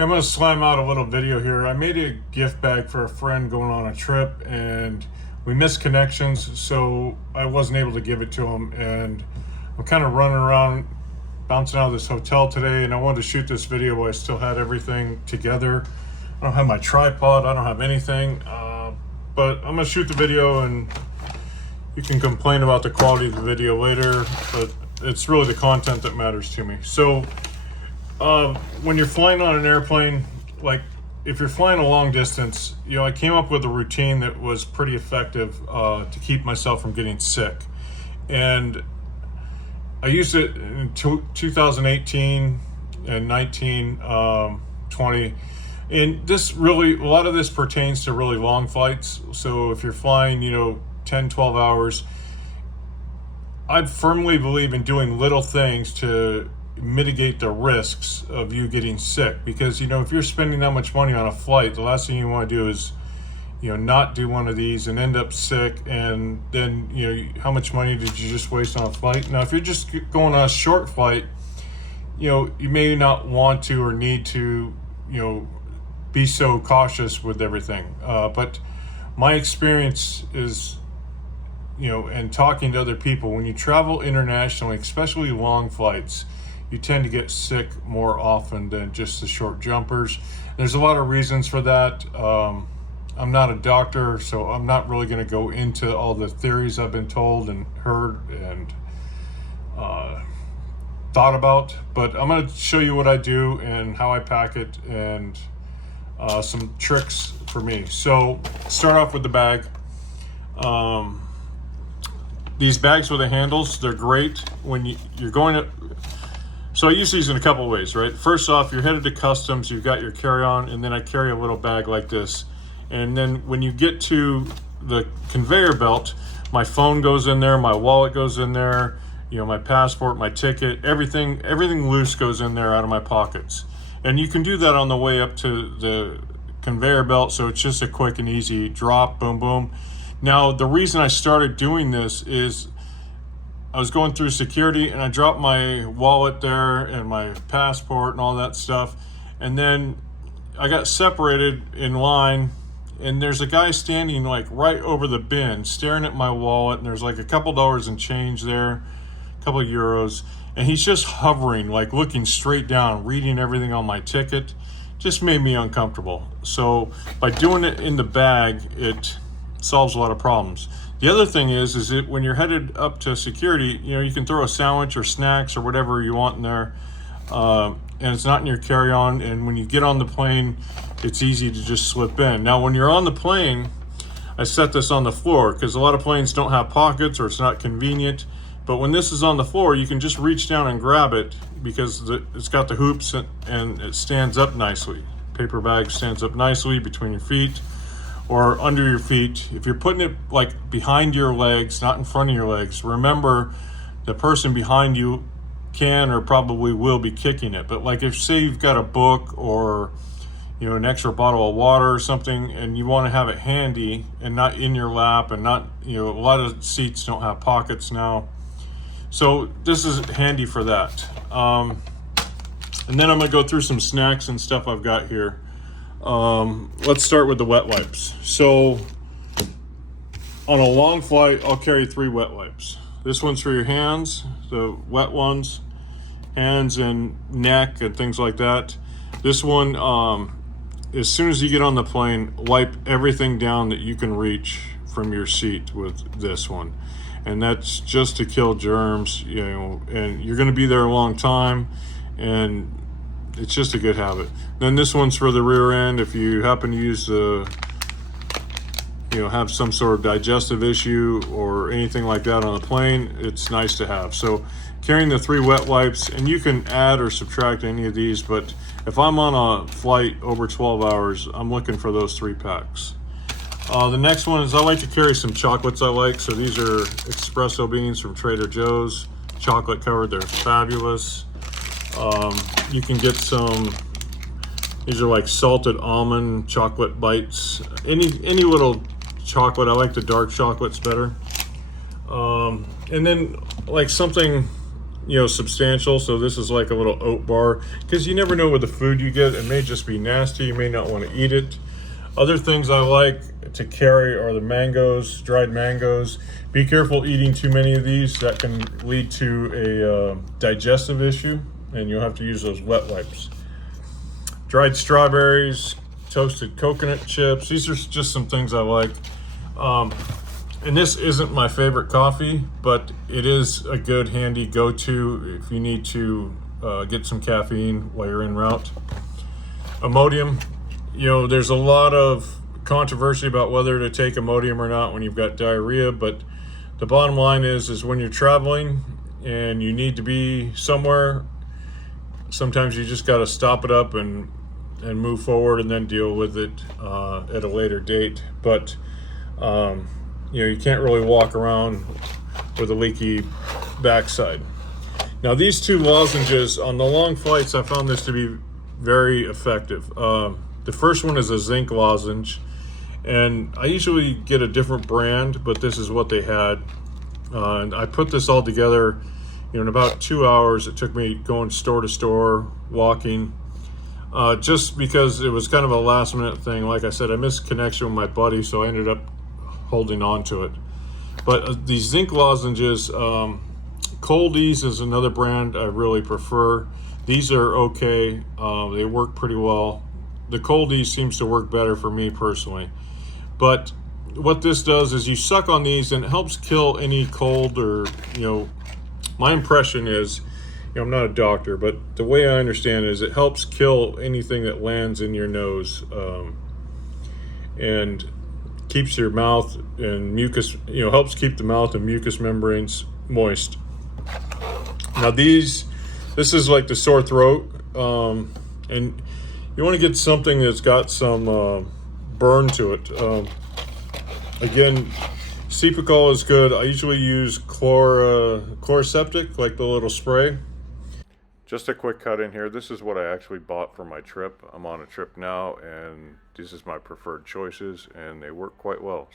I'm going to slam out a little video here. I made a gift bag for a friend going on a trip, and we missed connections, so I wasn't able to give it to him. And I'm kind of running around, bouncing out of this hotel today, and I wanted to shoot this video while I still had everything together. I don't have my tripod, I don't have anything, but I'm going to shoot the video, and you can complain about the quality of the video later, but it's really the content that matters to me. So when you're flying on an airplane, like if you're flying a long distance, I came up with a routine that was pretty effective to keep myself from getting sick. And I used it in 2018 and 19, 20. And this really, a lot of this pertains to really long flights. So if you're flying, 10, 12 hours, I firmly believe in doing little things to mitigate the risks of you getting sick, because if you're spending that much money on a flight, the last thing you want to do is not do one of these and end up sick, and then how much money did you just waste on a flight? Now if you're just going on a short flight, you may not want to or need to be so cautious with everything, but my experience is and talking to other people, when you travel internationally, especially long flights, you tend to get sick more often than just the short jumpers. There's a lot of reasons for that. I'm not a doctor, so I'm not really going to go into all the theories I've been told and heard and thought about, but I'm going to show you what I do and how I pack it, and some tricks for me. So start off with the bag. These bags with the handles, they're great when you're going to. So I use these in a couple of ways, right? First off, you're headed to customs, you've got your carry-on, and then I carry a little bag like this. And then when you get to the conveyor belt, my phone goes in there, my wallet goes in there, my passport, my ticket, everything loose goes in there out of my pockets. And you can do that on the way up to the conveyor belt, so it's just a quick and easy drop, boom, boom. Now, the reason I started doing this is I was going through security and I dropped my wallet there and my passport and all that stuff. And then I got separated in line, and there's a guy standing like right over the bin staring at my wallet, and there's like a couple dollars in change there, a couple of euros. And he's just hovering, like looking straight down, reading everything on my ticket. Just made me uncomfortable. So by doing it in the bag, it solves a lot of problems. The other thing is that when you're headed up to security, you can throw a sandwich or snacks or whatever you want in there, and it's not in your carry-on. And when you get on the plane, it's easy to just slip in. Now, when you're on the plane, I set this on the floor because a lot of planes don't have pockets or it's not convenient. But when this is on the floor, you can just reach down and grab it because it's got the hoops and it stands up nicely. Paper bag stands up nicely between your feet or under your feet. If you're putting it like behind your legs, not in front of your legs, remember the person behind you can or probably will be kicking it. But like if say you've got a book or an extra bottle of water or something, and you want to have it handy and not in your lap, and not a lot of seats don't have pockets now. So this is handy for that. And then I'm gonna go through some snacks and stuff I've got here. Let's start with the wet wipes. So on a long flight, I'll carry 3 wet wipes. This one's for your hands, the wet ones, hands and neck and things like that. This one, as soon as you get on the plane, wipe everything down that you can reach from your seat with this one. And that's just to kill germs, and you're going to be there a long time, and it's just a good habit. Then this one's for the rear end. If you happen to use have some sort of digestive issue or anything like that on the plane, it's nice to have. So carrying the 3 wet wipes, and you can add or subtract any of these, but if I'm on a flight over 12 hours, I'm looking for those 3 packs. The next one is I like to carry some chocolates I like. So these are espresso beans from Trader Joe's, chocolate covered. They're fabulous. You can get some, these are like salted almond chocolate bites. Any little chocolate. I like the dark chocolates better. And then like something, substantial. So this is like a little oat bar, because you never know with the food you get. It may just be nasty. You may not want to eat it. Other things I like to carry are the mangoes, dried mangoes. Be careful eating too many of these. That can lead to a digestive issue, and you'll have to use those wet wipes. Dried strawberries, toasted coconut chips. These are just some things I like. And this isn't my favorite coffee, but it is a good handy go-to if you need to get some caffeine while you're en route. Imodium. There's a lot of controversy about whether to take Imodium or not when you've got diarrhea, but the bottom line is when you're traveling and you need to be somewhere, sometimes you just got to stop it up and move forward and then deal with it at a later date. But you can't really walk around with a leaky backside. Now, these two lozenges on the long flights, I found this to be very effective. The first one is a zinc lozenge, and I usually get a different brand, but this is what they had. And I put this all together in about 2 hours. It took me going store to store, walking, just because it was kind of a last minute thing. Like I said, I missed connection with my buddy, so I ended up holding on to it. But these zinc lozenges, Coldies is another brand I really prefer. These are okay. They work pretty well. The Coldies seems to work better for me personally. But what this does is you suck on these and it helps kill any cold or, my impression is, I'm not a doctor, but the way I understand it is it helps kill anything that lands in your nose, and keeps your mouth and mucus, helps keep the mouth and mucous membranes moist. Now this is like the sore throat, and you want to get something that's got some burn to it. Again, Cepacol is good. I usually use Chloraseptic, like the little spray. Just a quick cut in here. This is what I actually bought for my trip. I'm on a trip now, and this is my preferred choices, and they work quite well.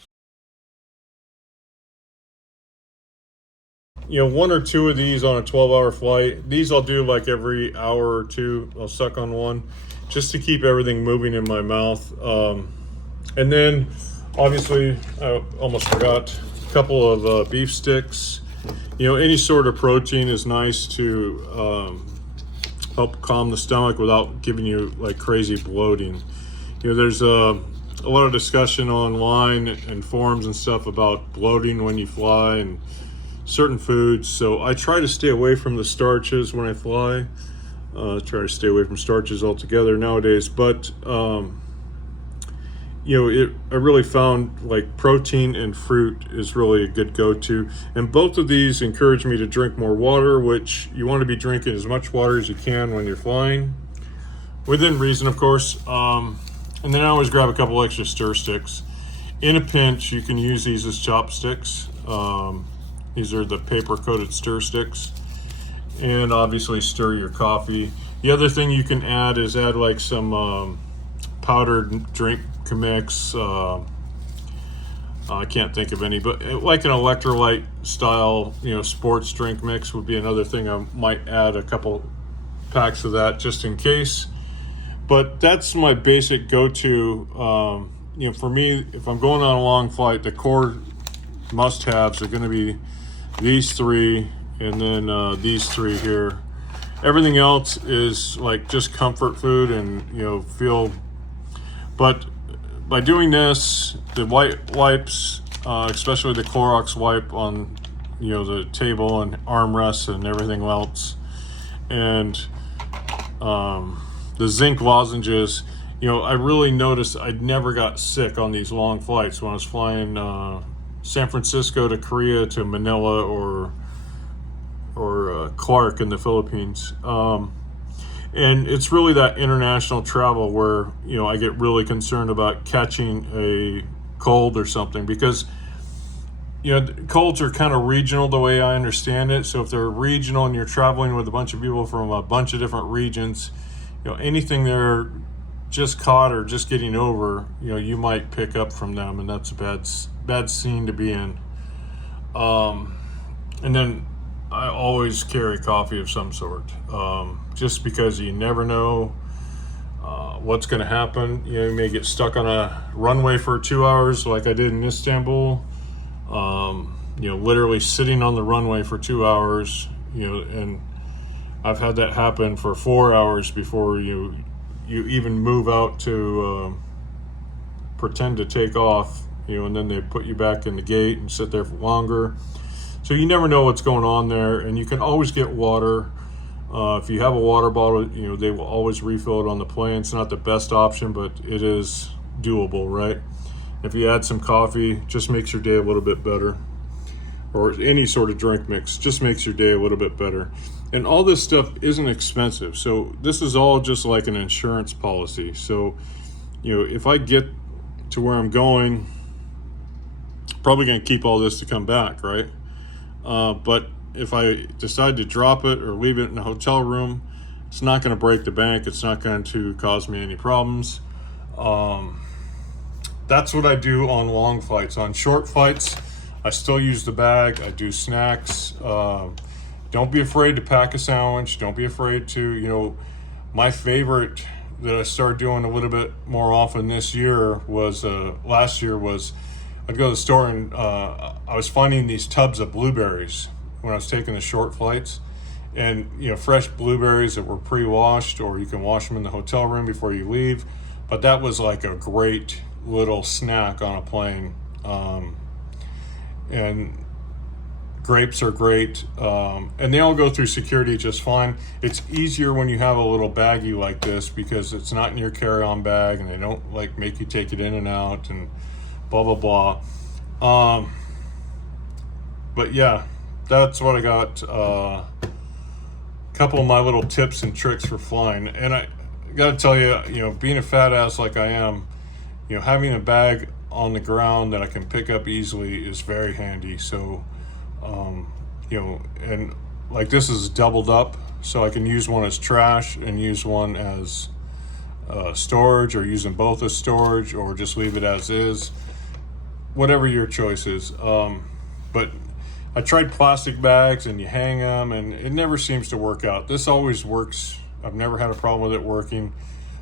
One or two of these on a 12-hour flight. These I'll do like every hour or two. I'll suck on one just to keep everything moving in my mouth. And then, obviously, I almost forgot, a couple of beef sticks. Any sort of protein is nice to help calm the stomach without giving you like crazy bloating. There's a lot of discussion online and forums and stuff about bloating when you fly and certain foods. So I try to stay away from the starches when I fly. Try to stay away from starches altogether nowadays. But I really found like protein and fruit is really a good go-to. And both of these encourage me to drink more water, which you want to be drinking as much water as you can when you're flying, within reason, of course. And then I always grab a couple extra stir sticks. In a pinch, you can use these as chopsticks. These are the paper-coated stir sticks. And obviously stir your coffee. The other thing you can add is like some powdered drink mix. I can't think of any, but like an electrolyte style, sports drink mix would be another thing. I might add a couple packs of that just in case. But that's my basic go-to. For me, if I'm going on a long flight, the core must-haves are going to be these three, and then these three here. Everything else is like just comfort food and feel. But by doing this, the wipes, especially the Clorox wipe on the table and armrests and everything else, and the zinc lozenges, I really noticed I never got sick on these long flights when I was flying San Francisco to Korea to Manila or Clark in the Philippines. And it's really that international travel where, I get really concerned about catching a cold or something, because, colds are kind of regional the way I understand it. So if they're regional and you're traveling with a bunch of people from a bunch of different regions, anything they're just caught or just getting over, you might pick up from them, and that's a bad scene to be in. And then I always carry coffee of some sort, just because you never know what's going to happen. You know, you may get stuck on a runway for 2 hours like I did in Istanbul. You know, literally sitting on the runway for 2 hours, you know, and I've had that happen for 4 hours before you even move out to pretend to take off, you know, and then they put you back in the gate and sit there for longer. So you never know what's going on there, and you can always get water. If you have a water bottle, you know, they will always refill it on the plane. It's not the best option, but it is doable, right? If you add some coffee, just makes your day a little bit better. Or any sort of drink mix, just makes your day a little bit better. And all this stuff isn't expensive. So this is all just like an insurance policy. So, you know, if I get to where I'm going, probably going to keep all this to come back, right? But if I decide to drop it or leave it in a hotel room, it's not going to break the bank. It's not going to cause me any problems. That's what I do on long flights. On short flights, I still use the bag. I do snacks. Don't be afraid to pack a sandwich. Don't be afraid to, you know, my favorite that I started doing a little bit more often this year was, last year was, I'd go to the store and I was finding these tubs of blueberries when I was taking the short flights. And, you know, fresh blueberries that were pre-washed, or you can wash them in the hotel room before you leave. But that was like a great little snack on a plane. And grapes are great, and they all go through security just fine. It's easier when you have a little baggie like this because it's not in your carry-on bag, and they don't like make you take it in and out and blah blah blah. But yeah, that's what I got. Couple of my little tips and tricks for flying. And I gotta tell you, you know, being a fat ass like I am, you know, having a bag on the ground that I can pick up easily is very handy. So, you know, and like this is doubled up, so I can use one as trash and use one as storage, or use them both as storage, or just leave it as is, whatever your choice is. But I tried plastic bags, and you hang them, and it never seems to work out. This always works. I've never had a problem with it working.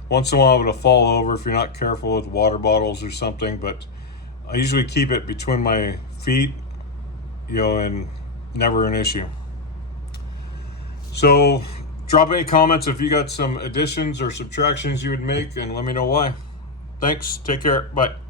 Once in a while it'll fall over if you're not careful with water bottles or something, but I usually keep it between my feet, you know, and never an issue. So drop any comments if you got some additions or subtractions you would make, and let me know why. Thanks. Take care. Bye.